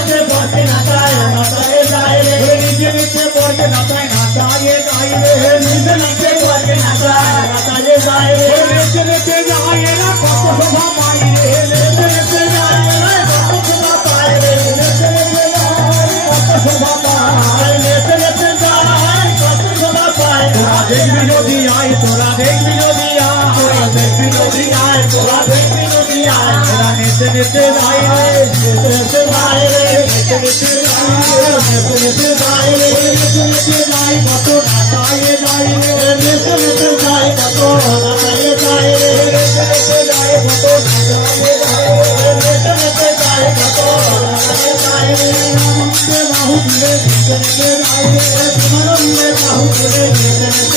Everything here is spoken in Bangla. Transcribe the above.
নেচে বসে নাচায় নাচায় যায় রে নিজে নেচে বসে নাচায় নাচায় যায় রে নিজে নেচে বসে নাচায় নাচায় যায় রে নেচে নেচে যায় রে কত শোভা পায় রে নেচে নেচে যায় রে কত শোভা পায় রে নেচে নেচে যায় কত শোভা পায় নেচে নেচে যায় কত শোভা পায় তোরা দেখবি যদি আয় তোরা দেখবি যদি আয় তোরা দেখবি যদি আয় তোরা দেখবি যদি আয় তোরা নেচে নেচে যায় রে নেচে নেচে যায় রে নেচে নেচে যায় রে নেচে নেচে যায় রে নেচে নেচে যায় কত নাচায় যায় রে নেচে নেচে যায় কত নাচায় যায় রে নেচে নেচে যায় কত নাচায় যায় রে নেচে নেচে যায় কত নাচায় যায় রে আনন্দে বাহু তুলে নেচে নেচে যায় রে আনন্দে বাহু তুলে নেচে নেচে